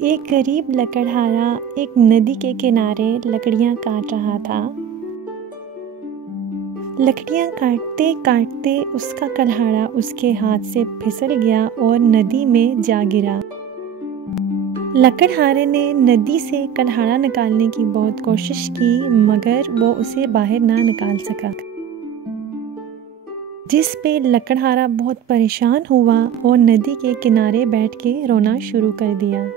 एक गरीब लकड़हारा एक नदी के किनारे लकड़ियां काट रहा था। लकड़ियां काटते काटते उसका कल्हाड़ा उसके हाथ से फिसल गया और नदी में जा गिरा। लकड़हारे ने नदी से कल्हाड़ा निकालने की बहुत कोशिश की, मगर वो उसे बाहर ना निकाल सका, जिस पे लकड़हारा बहुत परेशान हुआ और नदी के किनारे बैठ के रोना शुरू कर दिया।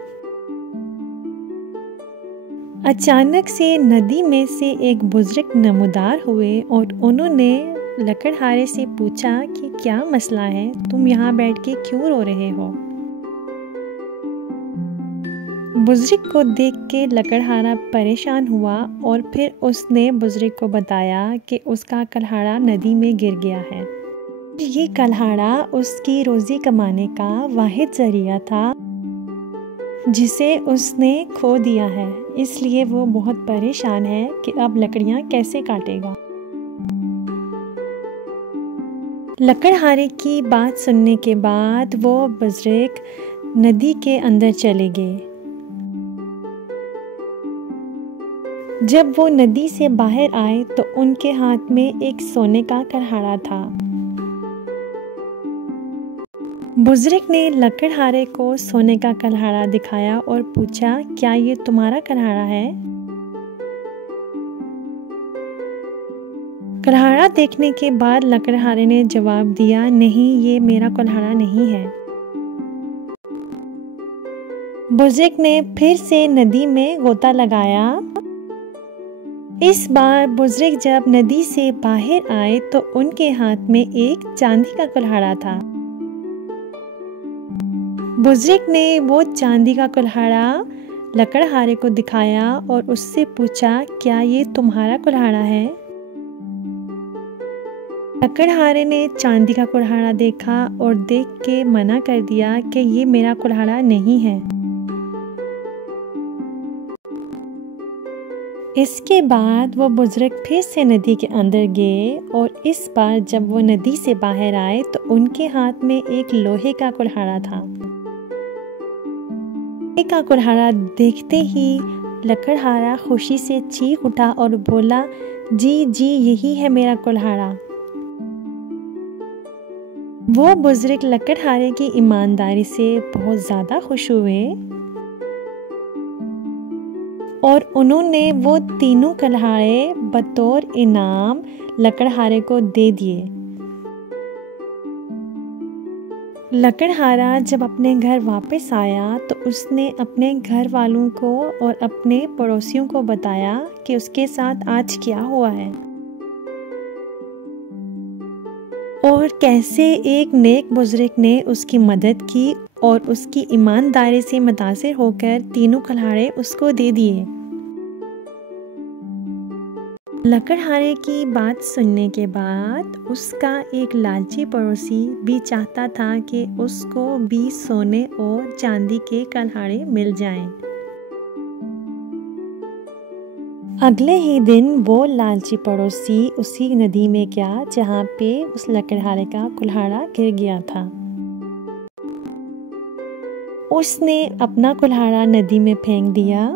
अचानक से नदी में से एक बुजुर्ग नमूदार हुए और उन्होंने लकड़हारे से पूछा कि क्या मसला है, तुम यहाँ बैठ के क्यों रो रहे हो। बुजुर्ग को देख के लकड़हारा परेशान हुआ और फिर उसने बुजुर्ग को बताया कि उसका कल्हाड़ा नदी में गिर गया है। ये कल्हाड़ा उसकी रोजी कमाने का वाहिद जरिया था जिसे उसने खो दिया है, इसलिए वो बहुत परेशान है कि अब लकड़ियां कैसे काटेगा। लकड़हारे की बात सुनने के बाद वो बुजुर्ग नदी के अंदर चले गए। जब वो नदी से बाहर आए तो उनके हाथ में एक सोने का कल्हाड़ा था। बुजुर्ग ने लकड़हारे को सोने का कल्हाड़ा दिखाया और पूछा, क्या ये तुम्हारा कल्हाड़ा है? कल्हाड़ा देखने के बाद लकड़हारे ने जवाब दिया, नहीं, ये मेरा कल्हाड़ा नहीं है। बुजुर्ग ने फिर से नदी में गोता लगाया। इस बार बुजुर्ग जब नदी से बाहर आए तो उनके हाथ में एक चांदी का कुल्हाड़ा था। बुजुर्ग ने वो चांदी का कुल्हाड़ा लकड़हारे को दिखाया और उससे पूछा, क्या ये तुम्हारा कुल्हाड़ा है? लकड़हारे ने चांदी का कुल्हाड़ा देखा और देख के मना कर दिया कि ये मेरा कुल्हाड़ा नहीं है। इसके बाद वो बुजुर्ग फिर से नदी के अंदर गए और इस बार जब वो नदी से बाहर आए तो उनके हाथ में एक लोहे का कुल्हाड़ा था। लोहे का कुल्हाड़ा देखते ही लकड़हारा खुशी से चीख उठा और बोला, जी जी, यही है मेरा कुल्हाड़ा। वो बुजुर्ग लकड़हारे की ईमानदारी से बहुत ज्यादा खुश हुए और उन्होंने वो तीनों कल्हाड़े बतौर इनाम लकड़हारे को दे दिए। लकड़हारा जब अपने घर वापस आया तो उसने अपने घर वालों को और अपने पड़ोसियों को बताया कि उसके साथ आज क्या हुआ है और कैसे एक नेक बुजुर्ग ने उसकी मदद की और उसकी ईमानदारी से मुतासिर होकर तीनों कल्हाड़े उसको दे दिए। लकड़हारे की बात सुनने के बाद उसका एक लालची पड़ोसी भी चाहता था कि उसको भी सोने और चांदी के कल्हाड़े मिल जाएं। अगले ही दिन वो लालची पड़ोसी उसी नदी में गया जहाँ पे उस लकड़हारे का कुल्हाड़ा गिर गया था। उसने अपना कुल्हाड़ा नदी में फेंक दिया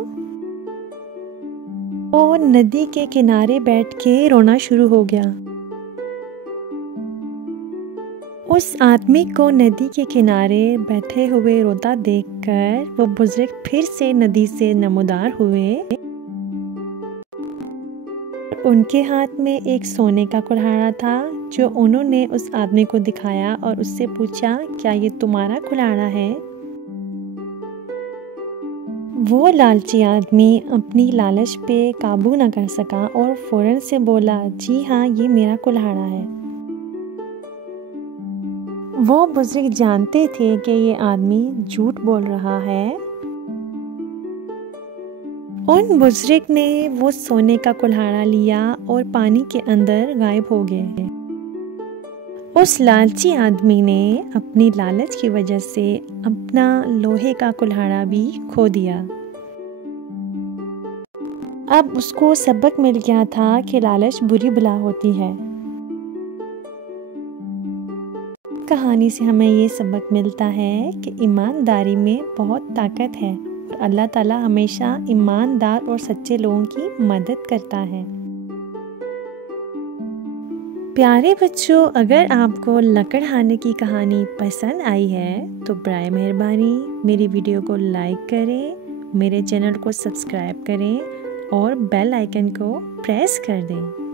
और नदी के किनारे बैठ के रोना शुरू हो गया। उस आदमी को नदी के किनारे बैठे हुए रोता देखकर वो बुजुर्ग फिर से नदी से नमूदार हुए। उनके हाथ में एक सोने का कुल्हाड़ा था जो उन्होंने उस आदमी को दिखाया और उससे पूछा, क्या ये तुम्हारा कुल्हाड़ा है? वो लालची आदमी अपनी लालच पे काबू न कर सका और फौरन से बोला, जी हाँ, ये मेरा कुल्हाड़ा है। वो बुजुर्ग जानते थे कि ये आदमी झूठ बोल रहा है। उन बुजुर्ग ने वो सोने का कुल्हाड़ा लिया और पानी के अंदर गायब हो गए। उस लालची आदमी ने अपनी लालच की वजह से अपना लोहे का कुल्हाड़ा भी खो दिया। अब उसको सबक मिल गया था कि लालच बुरी बला होती है। कहानी से हमें ये सबक मिलता है कि ईमानदारी में बहुत ताकत है। और अल्लाह ताला हमेशा ईमानदार और सच्चे लोगों की मदद करता है। प्यारे बच्चों, अगर आपको लकड़हारे की कहानी पसंद आई है तो बराए मेहरबानी मेरी वीडियो को लाइक करें, मेरे चैनल को सब्सक्राइब करें और बेल आइकन को प्रेस कर दें।